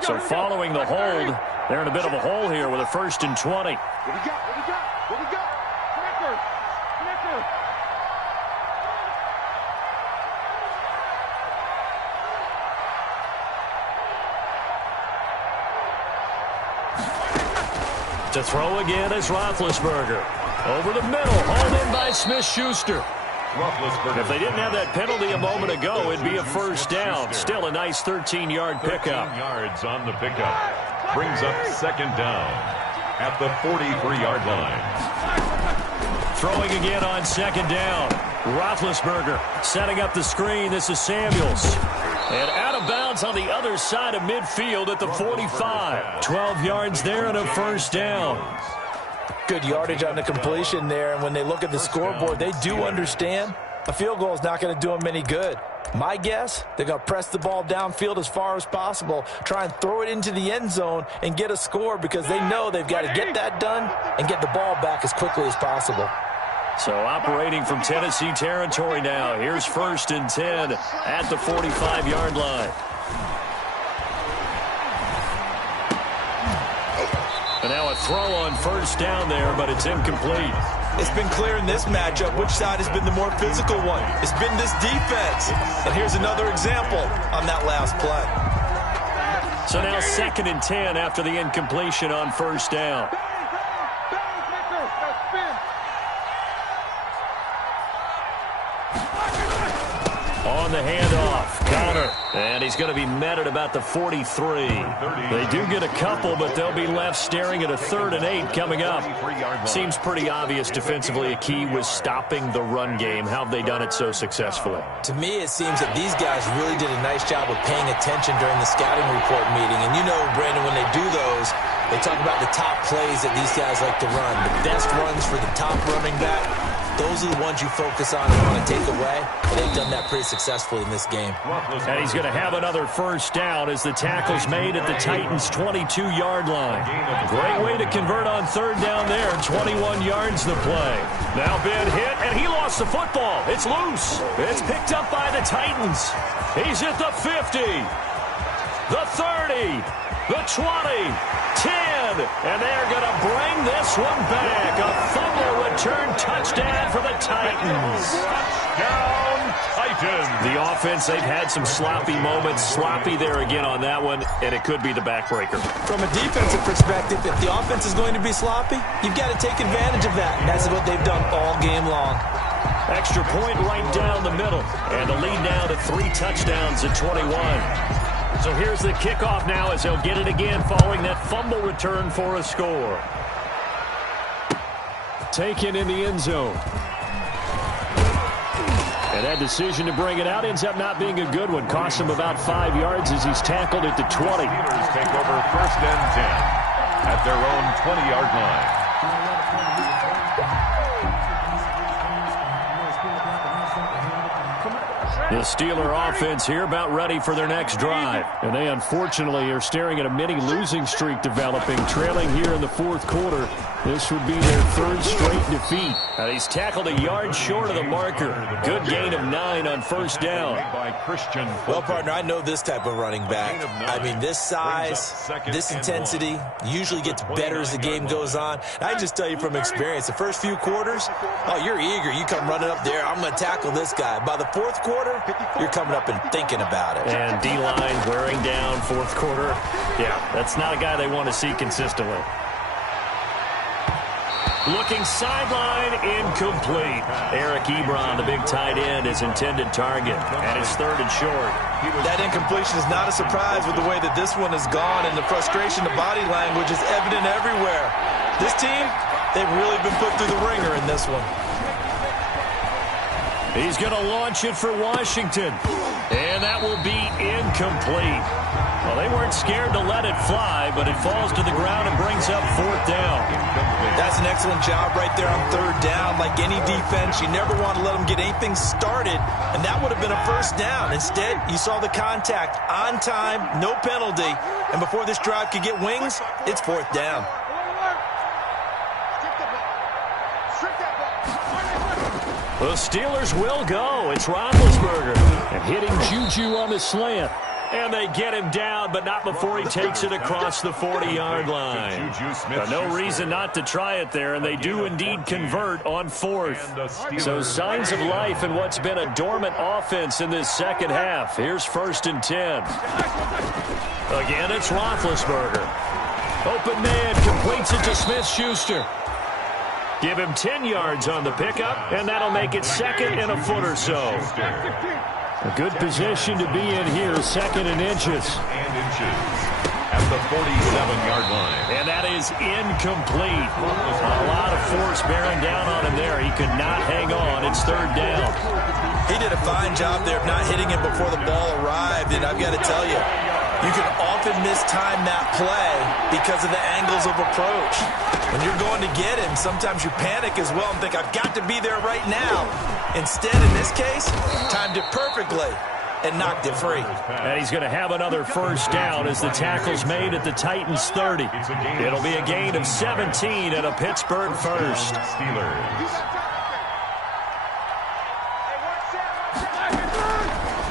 So following the hold, they're in a bit of a hole here with a 1st and 20. What we got? What we got? What we got? Connector! Connector! To throw again is Roethlisberger. Over the middle, hauled in by Smith-Schuster. If they didn't have that penalty a moment ago, it'd be a first down. Still a nice 13-yard pickup. 13 yards on the pickup. Brings up second down at the 43-yard line. Throwing again on second down. Roethlisberger setting up the screen. This is Samuels. And out of bounds on the other side of midfield at the 45. 12 yards there and a first down. Good yardage on the completion there, and when they look at the scoreboard, they do understand a field goal is not going to do them any good. My guess, they're going to press the ball downfield as far as possible, try and throw it into the end zone and get a score, because they know they've got to get that done and get the ball back as quickly as possible. So operating from Tennessee territory now. Here's 1st and 10 at the 45-yard line. And now a throw on first down there, but it's incomplete. It's been clear in this matchup which side has been the more physical one. It's been this defense. And here's another example on that last play. So now 2nd and 10 after the incompletion on first down. On the handoff, Connor, and he's going to be met at about the 43. They do get a couple, but they'll be left staring at a 3rd and 8 coming up. Seems pretty obvious defensively a key was stopping the run game. How have they done it so successfully? To me, it seems that these guys really did a nice job of paying attention during the scouting report meeting. And you know, Brandon, when they do those, they talk about the top plays that these guys like to run. The best runs for the top running back. Those are the ones you focus on and want to take away. And they've done that pretty successfully in this game. And he's going to have another first down as the tackle's made at the Titans' 22-yard line. Great way to convert on 3rd down there. 21 yards the play. Now Ben hit, and he lost the football. It's loose. It's picked up by the Titans. He's at the 50, the 30, the 20, 10, and they're going to bring this one back. A fumble return touchdown for the Titans. Touchdown, Titans. The offense, they've had some sloppy moments. Sloppy there again on that one, and it could be the backbreaker. From a defensive perspective, if the offense is going to be sloppy, you've got to take advantage of that, and that's what they've done all game long. Extra point right down the middle, and the lead now to 3 touchdowns at 21. So here's the kickoff now as they'll get it again following that fumble return for a score. Taken in the end zone. And that decision to bring it out ends up not being a good one. Cost him about 5 yards as he's tackled at the 20. Steelers take over 1st and 10 at their own 20-yard line. The Steeler offense here about ready for their next drive. And they unfortunately are staring at a mini losing streak developing, trailing here in the 4th quarter. This would be their 3rd straight defeat. And he's tackled a yard short of the marker. Good gain of 9 on first down. Well, partner, I know this type of running back. I mean, this size, this intensity usually gets better as the game goes on. And I just tell you from experience, the first few quarters, oh, you're eager. You come running up there, I'm going to tackle this guy. By the 4th quarter, you're coming up and thinking about it. And D-line wearing down 4th quarter. Yeah, that's not a guy they want to see consistently. Looking sideline, incomplete. Eric Ebron, the big tight end, his intended target. And it's 3rd and short. That incompletion is not a surprise with the way that this one has gone, and the frustration, the body language is evident everywhere. This team, they've really been put through the ringer in this one. He's going to launch it for Washington. And that will be incomplete. Well, they weren't scared to let it fly, but it falls to the ground and brings up 4th down. That's an excellent job right there on 3rd down. Like any defense, you never want to let them get anything started, and that would have been a 1st down. Instead, you saw the contact on time, no penalty, and before this drive could get wings, it's 4th down. The Steelers will go. It's Roethlisberger. And hitting Juju on the slant. And they get him down, but not before he takes it across the 40-yard line. No reason not to try it there, and they do indeed convert on 4th. So signs of life in what's been a dormant offense in this second half. Here's 1st and 10. Again, it's Roethlisberger. Open man, completes it to Smith-Schuster. Give him 10 yards on the pickup, and that'll make it 2nd and a foot or so. A good position to be in here, 2nd and inches. At the 47-yard line. And that is incomplete. A lot of force bearing down on him there. He could not hang on. It's 3rd down. He did a fine job there of not hitting him before the ball arrived, and I've got to tell you, you can often mistime that play because of the angles of approach. When you're going to get him, sometimes you panic as well and think, I've got to be there right now. Instead, in this case, timed it perfectly and knocked it free. And he's going to have another 1st down as the tackle's made at the Titans' 30. It'll be a gain of 17 and a Pittsburgh 1st. Steelers.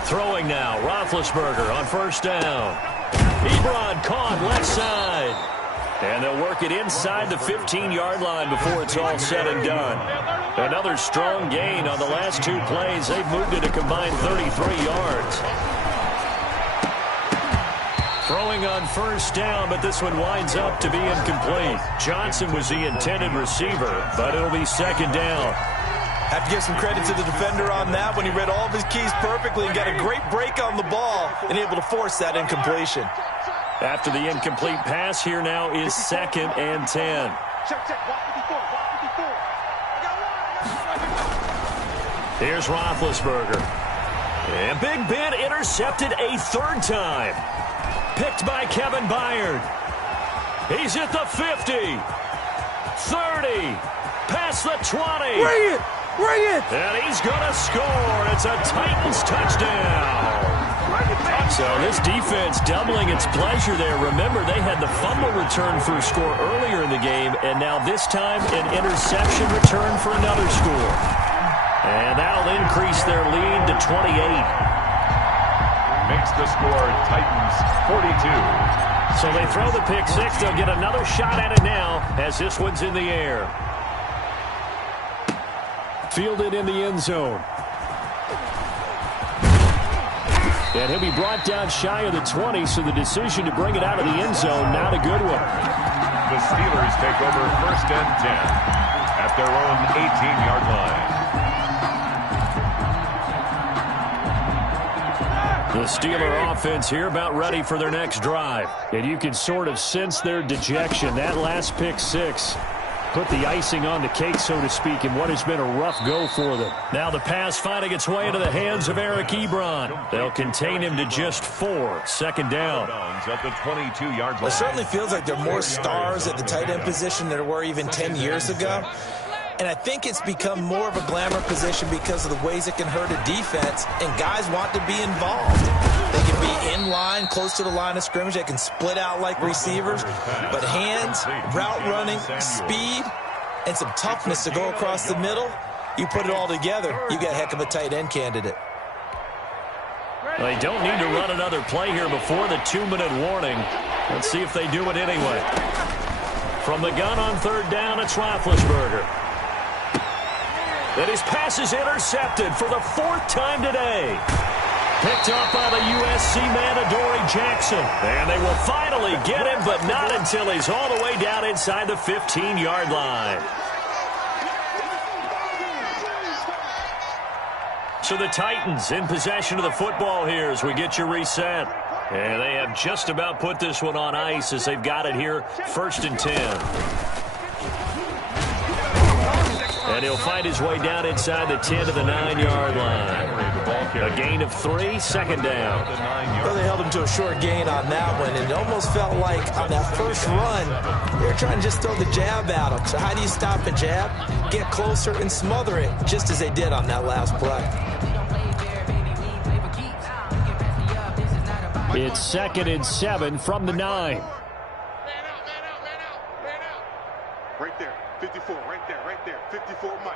Throwing now, Roethlisberger on 1st down. Ebron caught left side. And they'll work it inside the 15-yard line before it's all said and done. Another strong gain on the last 2 plays. They've moved it a combined 33 yards. Throwing on 1st down, but this one winds up to be incomplete. Johnson was the intended receiver, but it'll be 2nd down. Have to give some credit to the defender on that when he read all of his keys perfectly and got a great break on the ball and able to force that incompletion. After the incomplete pass, here now is 2nd and 10. Here's Roethlisberger. And Big Ben intercepted a 3rd time. Picked by Kevin Byard. He's at the 50. 30. Past the 20. Bring it! Bring it! And he's going to score. It's a Titans touchdown. So this defense doubling its pleasure there. Remember, they had the fumble return for a score earlier in the game, and now this time an interception return for another score. And that'll increase their lead to 28. Makes the score Titans 42. So they throw the pick 6. They'll get another shot at it now as this one's in the air. Fielded in the end zone. And he'll be brought down shy of the 20, so the decision to bring it out of the end zone, not a good one. The Steelers take over 1st and 10 at their own 18-yard line. The Steeler offense here about ready for their next drive. And you can sort of sense their dejection. That last pick 6 put the icing on the cake, so to speak, in what has been a rough go for them. Now the pass finding its way into the hands of Eric Ebron. They'll contain him to just 4. 2nd down. At the 22-yard line. It certainly feels like there are more stars at the tight end position than there were even 10 years ago. And I think it's become more of a glamour position because of the ways it can hurt a defense, and guys want to be involved. They can be in line, close to the line of scrimmage. They can split out like receivers. But hands, route running, speed, and some toughness to go across the middle, you put it all together, you got a heck of a tight end candidate. They don't need to run another play here before the 2-minute warning. Let's see if they do it anyway. From the gun on 3rd down, it's Roethlisberger. And his pass is intercepted for the 4th time today. Picked up by the USC man, Adoree Jackson. And they will finally get him, but not until he's all the way down inside the 15-yard line. So the Titans in possession of the football here as we get you reset. And they have just about put this one on ice as they've got it here, 1st and 10. And he'll find his way down inside the 10 to the 9-yard line. A gain of 3, second down. Well, they held him to a short gain on that one, and it almost felt like on that first run, they were trying to just throw the jab at him. So how do you stop a jab? Get closer and smother it, just as they did on that last play. It's 2nd and 7 from the 9. Right there, 54, right there, 54, Mike.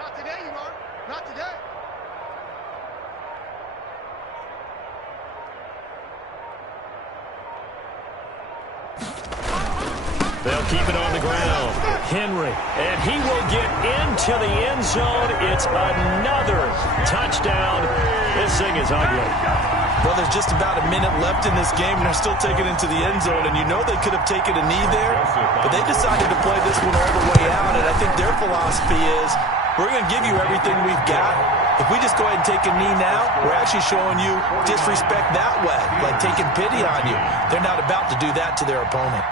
Not today, you are. Not today. They'll keep it on the ground. Henry, and he will get into the end zone. It's another touchdown. This thing is ugly. Well, there's just about a minute left in this game, and they're still taking it into the end zone. And you know they could have taken a knee there, but they decided to play this one all the way out. And I think their philosophy is, we're going to give you everything we've got. If we just go ahead and take a knee now, we're actually showing you disrespect that way, like taking pity on you. They're not about to do that to their opponent.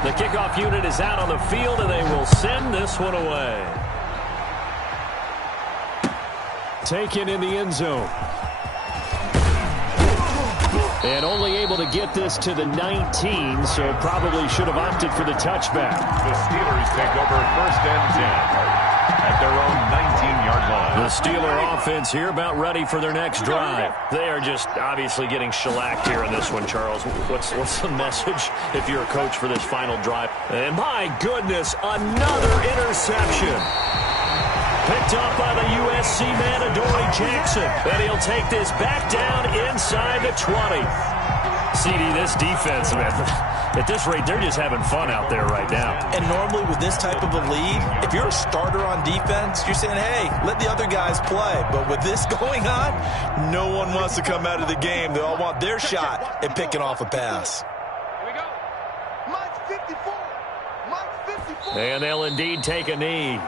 The kickoff unit is out on the field, and they will send this one away. Taken in the end zone. And only able to get this to the 19, so probably should have opted for the touchback. The Steelers take over 1st and 10 at their own 19-yard line. The Steeler offense here about ready for their next drive. They are just obviously getting shellacked here in this one, Charles. What's the message if you're a coach for this final drive? And my goodness, another interception. Picked up by the USC man, Adoree Jackson. And he'll take this back down inside the 20. CD, this defense, man, at this rate, they're just having fun out there right now. And normally with this type of a lead, if you're a starter on defense, you're saying, hey, let the other guys play. But with this going on, no one wants to come out of the game. They all want their shot at picking off a pass. Here we go. Mike's 54. Mike's 54. And they'll indeed take a knee.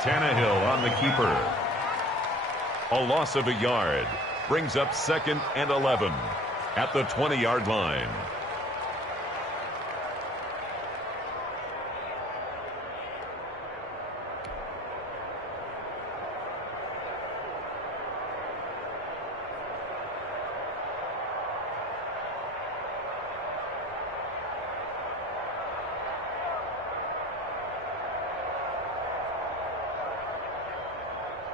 Tannehill on the keeper. A loss of a yard. Brings up 2nd and 11 at the 20-yard line.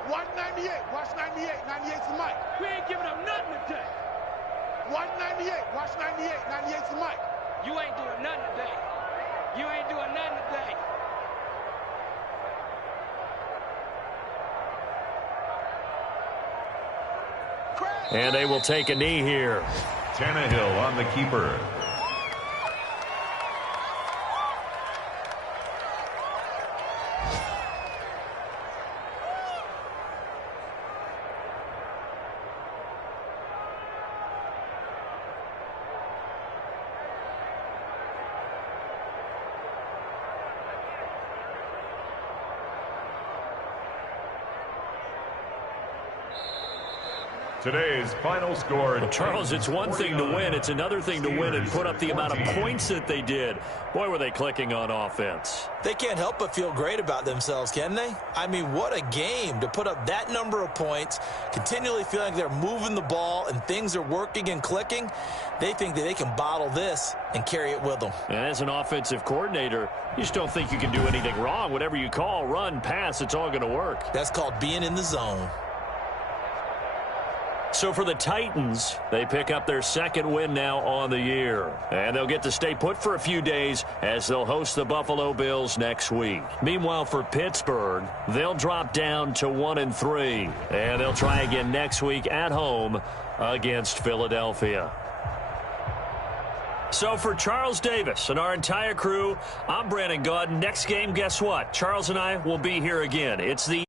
Watch 98. Watch 98. 98's the Mike. We ain't giving up nothing today. Watch 98. Watch 98. 98's the Mike. You ain't doing nothing today. You ain't doing nothing today. And they will take a knee here. Tannehill on the keeper. Today's final score. Well, Charles, it's one thing to win. It's another thing to win and put up the amount of points that they did. Boy, were they clicking on offense. They can't help but feel great about themselves, can they? I mean, what a game to put up that number of points, continually feeling like they're moving the ball and things are working and clicking. They think that they can bottle this and carry it with them. And as an offensive coordinator, you just don't think you can do anything wrong. Whatever you call, run, pass, it's all going to work. That's called being in the zone. So for the Titans, they pick up their 2nd win now on the year. And they'll get to stay put for a few days as they'll host the Buffalo Bills next week. Meanwhile, for Pittsburgh, they'll drop down to 1-3. And they'll try again next week at home against Philadelphia. So for Charles Davis and our entire crew, I'm Brandon Gaudin. Next game, guess what? Charles and I will be here again. It's the